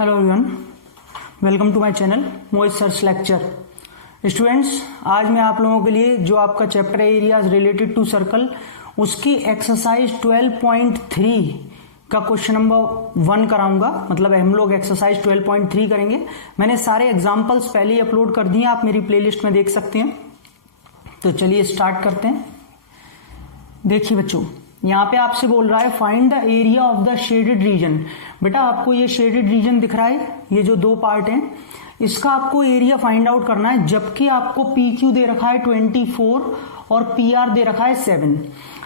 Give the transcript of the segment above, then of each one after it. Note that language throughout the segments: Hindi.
Hello everyone, welcome to my channel Mohit search lecture. Students, आज मैं आप लोगों के लिए जो आपका चैप्टर है एरियाज रिलेटेड टू सर्कल, उसकी एक्सरसाइज 12.3 का क्वेश्चन नंबर 1 कराऊंगा। मतलब हम लोग एक्सरसाइज 12.3 करेंगे। मैंने सारे एग्जाम्पल्स पहले ही अपलोड कर दिए, आप मेरी प्लेलिस्ट में देख सकते हैं। तो चलिए स्टार्ट करते हैं। देखिए बच्चों, यहाँ पे आपसे बोल रहा है find the area of the shaded region. बेटा आपको ये शेडेड रीजन दिख रहा है, ये जो दो पार्ट हैं, इसका आपको एरिया फाइंड आउट करना है। जबकि आपको पी क्यू दे रखा है 24 और पी आर दे रखा है 7।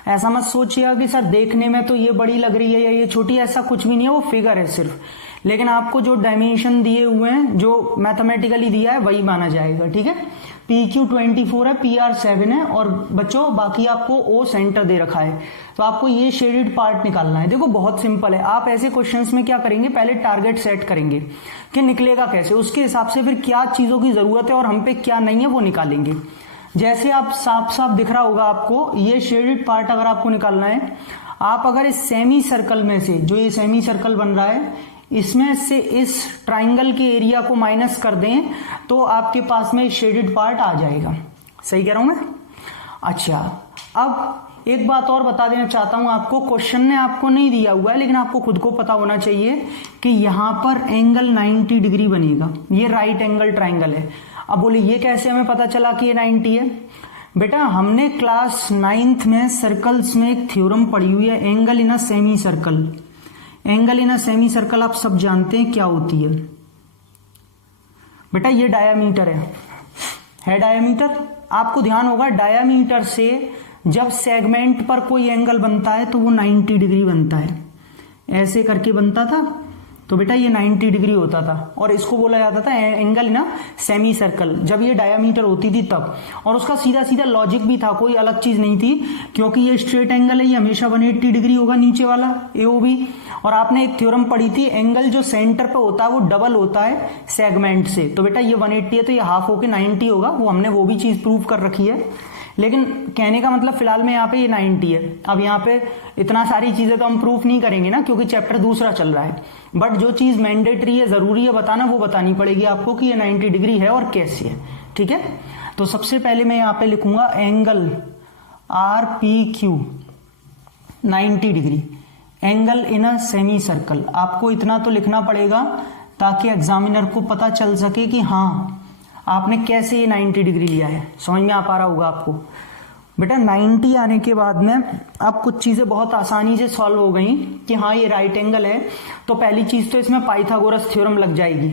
ऐसा मत सोचिएगा कि सर देखने में तो ये बड़ी लग रही है या ये छोटी, ऐसा कुछ भी नहीं है, वो फिगर है सिर्फ। लेकिन आपको जो डायमेंशन दिए हुए हैं, जो मैथमेटिकली दिया है, वही माना जाएगा। ठीक है, पी क्यू 24 है, पी आर 7 है, और बच्चों बाकी आपको ओ सेंटर दे रखा है। तो आपको ये शेडेड पार्ट निकालना है। देखो बहुत सिंपल है। आप ऐसे क्वेश्चंस में क्या करेंगे, पहले टारगेट सेट करेंगे कि निकलेगा कैसे, उसके हिसाब से फिर क्या चीजों की जरूरत है और हम पे क्या नहीं है वो निकालेंगे। जैसे आप साफ साफ दिख रहा होगा आपको, ये शेडेड पार्ट अगर आपको निकालना है, आप अगर इस सेमी सर्कल में से, जो ये सेमी सर्कल बन रहा है, इसमें से इस ट्राइंगल के एरिया को माइनस कर दें तो आपके पास में शेडेड पार्ट आ जाएगा। सही कह रहा हूं मैं? अच्छा, अब एक बात और बता देना चाहता हूं आपको। क्वेश्चन ने आपको नहीं दिया हुआ है, लेकिन आपको खुद को पता होना चाहिए कि यहां पर एंगल 90 डिग्री बनेगा। ये राइट एंगल ट्राइंगल है। अब बोले ये कैसे हमें पता चला कि ये 90 है? बेटा हमने क्लास 9th में सर्कल्स में एक थ्योरम पढ़ी हुई है, angle in a semi circle. Angle in a semi circle आप सब जानते हैं क्या होती है। बेटा ये डायामीटर है डायामीटर। आपको ध्यान होगा डायामीटर से जब सेगमेंट पर कोई एंगल बनता है तो वो 90 डिग्री बनता है। ऐसे करके बनता था तो बेटा ये 90 डिग्री होता था, और इसको बोला जाता था angle in a semi circle, जब ये डायामीटर होती थी तब। और उसका सीधा सीधा लॉजिक भी था, कोई अलग चीज नहीं थी, क्योंकि ये स्ट्रेट एंगल है, ये हमेशा 180 डिग्री होगा नीचे वाला एओबी। और आपने एक थ्योरम पढ़ी थी, एंगल जो सेंटर पे होता है वो डबल होता है सेगमेंट से। तो बेटा ये 180 है तो ये हाफ होके 90 होगा, वो हमने वो भी चीज प्रूव कर रखी है। लेकिन कहने का मतलब फिलहाल में यहाँ पे ये 90 है। अब यहाँ पे इतना सारी चीजें तो हम प्रूफ नहीं करेंगे ना, क्योंकि चैप्टर दूसरा चल रहा है। बट जो चीज मैंडेटरी है, जरूरी है बताना, वो बतानी पड़ेगी आपको कि ये 90 डिग्री है और कैसे है। ठीक है, तो सबसे पहले मैं यहाँ पे लिखूंगा angle R P Q 90 degree, angle in a semi circle. आपको इतना तो लिखना पड़ेगा ताकि एग्जामिनर को पता चल सके कि हाँ आपने कैसे ये 90 डिग्री लिया है। समझ में आ पा रहा होगा आपको? बेटा 90 आने के बाद में अब कुछ चीजें बहुत आसानी से सॉल्व हो गई कि हाँ ये राइट एंगल है। तो पहली चीज तो इसमें पाइथागोरस थ्योरम लग जाएगी,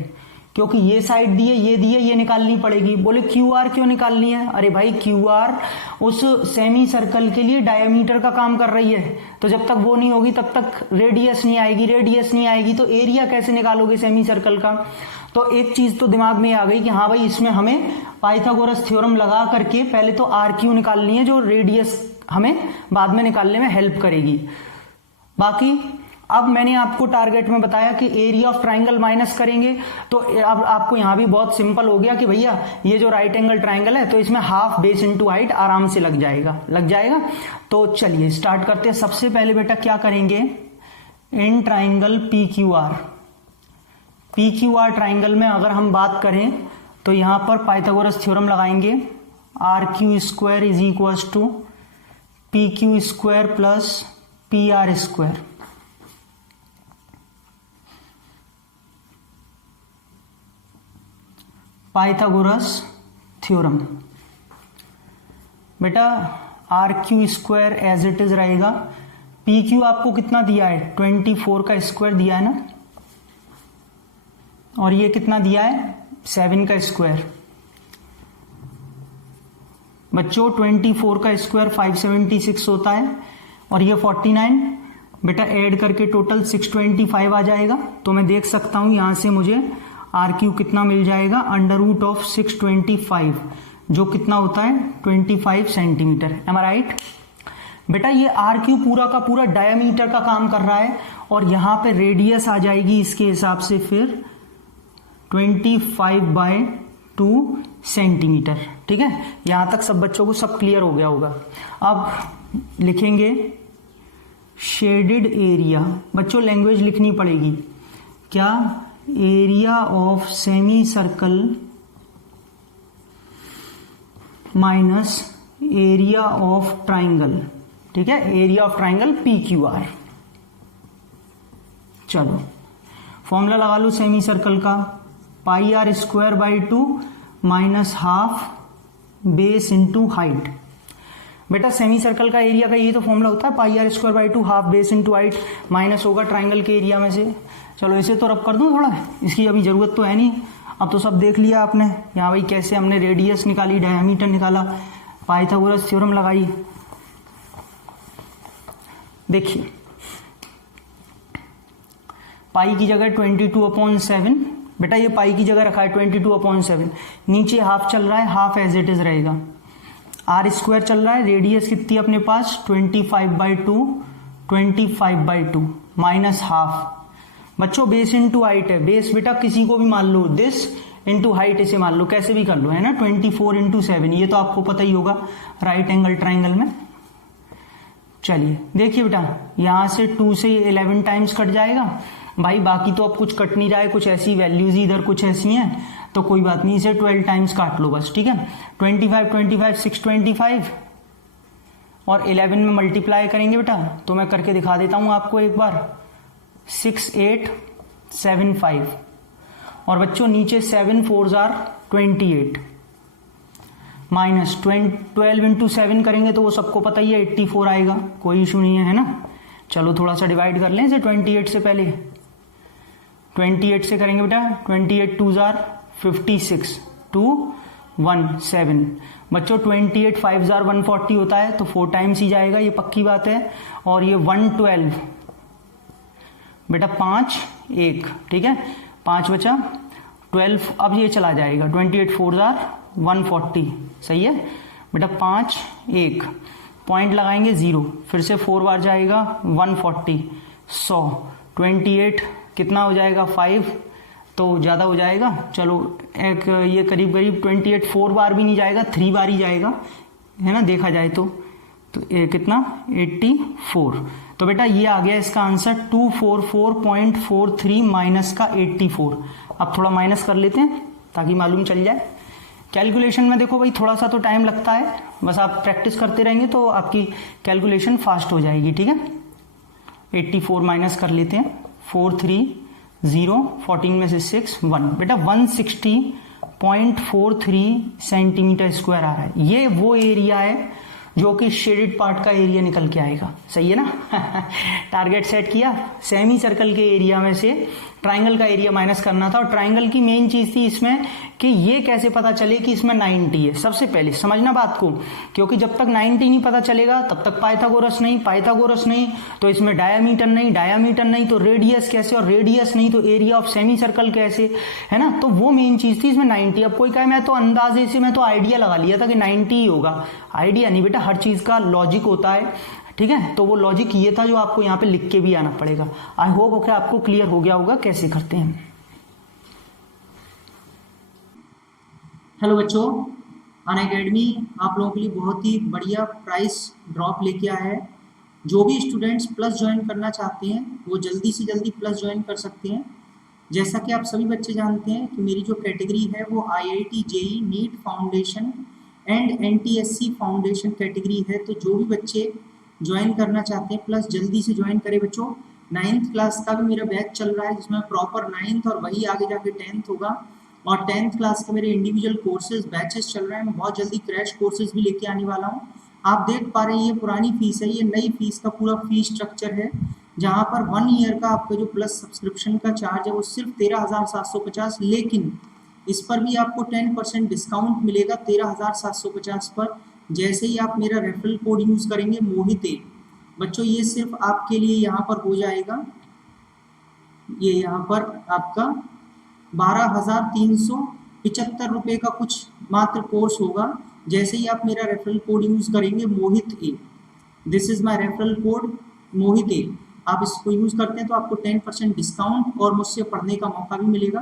क्योंकि ये साइड दी है, ये निकालनी पड़ेगी। बोले क्यू आर क्यों निकालनी है? अरे भाई क्यू आर उस सेमी सर्कल के लिए डायमीटर का काम कर रही है, तो जब तक वो नहीं होगी तब तक रेडियस नहीं आएगी, तो एरिया कैसे निकालोगे सेमी सर्कल का? तो एक चीज तो दिमाग में आ गई कि हाँ भाई इसमें हमें पाइथागोरस थ्योरम लगा करके पहले तो आर क्यू निकालनी है, जो रेडियस हमें बाद में निकालने में हेल्प करेगी। बाकी अब मैंने आपको टारगेट में बताया कि एरिया ऑफ ट्राइंगल माइनस करेंगे, तो अब आपको यहां भी बहुत सिंपल हो गया कि भैया ये जो राइट एंगल ट्राइंगल है तो इसमें हाफ बेस इनटू हाइट आराम से लग जाएगा। तो चलिए स्टार्ट करते हैं। सबसे पहले बेटा क्या करेंगे, in triangle P Q R triangle में अगर हम बात करें तो यहां पर पाइथागोरस थ्योरम लगाएंगे। R Q square is equal to P Q square plus P R square. Pythagoras theorem. बेटा R Q square as it is रहेगा। पी क्यू आपको कितना दिया है? 24 का स्क्वायर दिया है ना, और ये कितना दिया है? 7 का स्क्वायर। बच्चों 24 का स्क्वायर 576 होता है, और ये 49। बेटा ऐड करके टोटल 625 आ जाएगा। तो मैं देख सकता हूं यहां से मुझे आर क्यू कितना मिल जाएगा, अंडर रूट ऑफ 625, जो कितना होता है 25 सेंटीमीटर। एम आई राइट? बेटा ये आर क्यू पूरा का पूरा डायमीटर का काम कर रहा है, और यहां पे रेडियस आ जाएगी इसके हिसाब से फिर 25/2 सेंटीमीटर। ठीक है, यहां तक सब बच्चों को सब क्लियर हो गया होगा। अब लिखेंगे शेडेड एरिया। बच्चों लैंग्वेज लिखनी पड़ेगी क्या? Area of semi circle minus area of triangle, ठीक है, एरिया ऑफ ट्राइंगल PQR। चलो फॉर्मूला लगा लो सेमी सर्कल का, pi r square by 2 minus half base into height. बेटा सेमी सर्कल का एरिया का ये तो फॉर्मूला होता है, pi r square by 2 half base into height minus होगा ट्राइंगल के एरिया में से। चलो इसे तो रब कर दूं थोड़ा, इसकी अभी जरूरत तो है नहीं, अब तो सब देख लिया आपने। यहाँ भाई कैसे हमने रेडियस निकाली, डायमीटर निकाला, पाइथागोरस थ्योरम लगाई। देखिए पाई की जगह 22/7, बेटा ये पाई की जगह रखा है 22/7, नीचे हाफ चल रहा है, हाफ एज इट इज रहेगा। आर स्क्वायर चल रहा है, रेडियस कितनी अपने पास 25/2 माइनस हाफ। बच्चों बेस इंटू हाइट है, बेस बेटा किसी को भी मान लो, दिस इंटू हाइट इसे मान लो, कैसे भी कर लो, है ना। 24/7 ये तो आपको पता ही होगा राइट एंगल ट्राइंगल में। चलिए देखिए बेटा यहां से 2 से 11 टाइम्स कट जाएगा भाई, बाकी तो अब कुछ कट नहीं रहा है, कुछ ऐसी वैल्यूज इधर कुछ ऐसी हैं, तो कोई बात नहीं, इसे 12 टाइम्स काट लो बस, ठीक है। 25 625 और 11 में मल्टीप्लाई करेंगे बेटा, तो मैं करके दिखा देता हूं आपको एक बार, 6875 और बच्चों नीचे 7 4s are 28 माइनस 12 इंटू 7 करेंगे तो वो सबको पता ही है 84 आएगा, कोई इशू नहीं है ना। चलो थोड़ा सा डिवाइड कर लें इसे 28 से, पहले 28 से करेंगे बेटा, 28 2s are 56 217। बच्चों 28 5s are 140 होता है, तो 4 टाइम्स ही जाएगा, ये पक्की बात है। और ये 112 बेटा 5 1, ठीक है, 5 बचा 12, अब ये चला जाएगा 28 4s are 140, सही है बेटा। 5 1 पॉइंट लगाएंगे 0, फिर से 4 बार जाएगा 140 100, 28 कितना हो जाएगा 5, तो ज़्यादा हो जाएगा। चलो एक ये करीब करीब 28 4 बार भी नहीं जाएगा, 3 बार ही जाएगा, है ना, देखा जाए तो कितना 84। तो बेटा ये आ गया इसका आंसर 244.43 माइनस का 84। अब थोड़ा माइनस कर लेते हैं ताकि मालूम चल जाए। कैलकुलेशन में देखो भाई थोड़ा सा तो टाइम लगता है, बस आप प्रैक्टिस करते रहेंगे तो आपकी कैलकुलेशन फास्ट हो जाएगी, ठीक है। 84 माइनस कर लेते हैं, 4 3 0, 14 में से 6 1, बेटा 160.43 सेंटीमीटर स्क्वायर आ रहा है। ये वो एरिया है जो कि शेडेड पार्ट का एरिया निकल के आएगा, सही है ना। टारगेट सेट किया, सेमी सर्कल के एरिया में से ट्राइंगल का एरिया माइनस करना था। और ट्राइंगल की मेन चीज थी इसमें कि ये कैसे पता चले कि इसमें 90 है, सबसे पहले समझना बात को, क्योंकि जब तक 90 नहीं पता चलेगा तब तक पाइथागोरस नहीं तो इसमें डायामीटर नहीं तो रेडियस कैसे, और रेडियस नहीं तो एरिया ऑफ सेमी सर्कल कैसे, है ना। तो वो मेन चीज थी इसमें 90। अब कोई कहे मैं तो अंदाजे से, मैं तो आइडिया लगा लिया था कि 90 ही होगा, आइडिया नहीं बेटा, हर चीज का लॉजिक होता है, ठीक है। तो वो लॉजिक ये था जो आपको यहाँ पे लिख के भी आना पड़ेगा। आई होप ओके आपको क्लियर हो गया होगा कैसे करते हैं। हेलो बच्चों, अनअकैडमी आप लोगों के लिए बहुत ही बढ़िया प्राइस ड्रॉप लेके आया है। जो भी स्टूडेंट्स प्लस ज्वाइन करना चाहते हैं वो जल्दी से जल्दी प्लस ज्वाइन कर सकते हैं। जैसा कि आप सभी बच्चे जानते हैं कि मेरी जो कैटेगरी है वो IIT JEE NEET foundation and NTSC foundation category है। तो जो भी बच्चे ज्वाइन करना चाहते हैं प्लस जल्दी से ज्वाइन करें बच्चों। 9th क्लास का भी मेरा बैच चल रहा है जिसमें प्रॉपर 9th और वही आगे जाके 10th होगा, और 10th क्लास के मेरे इंडिविजुअल कोर्सेज बैचेस चल रहे हैं। मैं बहुत जल्दी क्रैश कोर्सेज भी लेके आने वाला हूँ। आप देख पा रहे हैं ये पुरानी फीस है, ये नई फीस का पूरा फीस स्ट्रक्चर है, जहाँ पर 1 ईयर का आपका जो प्लस सब्सक्रिप्शन का चार्ज है वो सिर्फ 13,750, लेकिन इस पर भी आपको 10% डिस्काउंट मिलेगा 13,750 पर, जैसे ही आप मेरा रेफरल कोड यूज करेंगे मोहित। बच्चों ये सिर्फ आपके लिए यहाँ पर हो जाएगा, ये यहाँ पर आपका 12,375 रुपये का कुछ मात्र कोर्स होगा। जैसे ही आप मेरा रेफरल कोड यूज करेंगे Mohit A, this is my referral code Mohit A, आप इसको यूज करते हैं तो आपको 10% डिस्काउंट और मुझसे पढ़ने का मौका भी मिलेगा।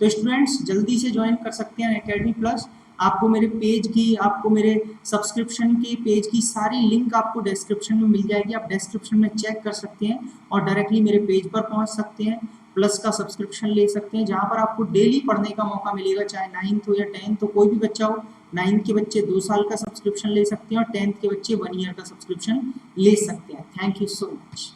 तो स्टूडेंट्स जल्दी से ज्वाइन कर सकते हैं अनअकैडमी प्लस। आपको मेरे पेज की, आपको मेरे सब्सक्रिप्शन के पेज की सारी लिंक आपको डिस्क्रिप्शन में मिल जाएगी, आप डिस्क्रिप्शन में चेक कर सकते हैं और डायरेक्टली मेरे पेज पर पहुंच सकते हैं। प्लस का सब्सक्रिप्शन ले सकते हैं, जहां पर आपको डेली पढ़ने का मौका मिलेगा, चाहे 9th हो या 10th हो, कोई भी बच्चा हो। 9th के बच्चे 2 साल का सब्सक्रिप्शन ले सकते हैं और 10th के बच्चे 1 ईयर का सब्सक्रिप्शन ले सकते हैं। Thank you so much.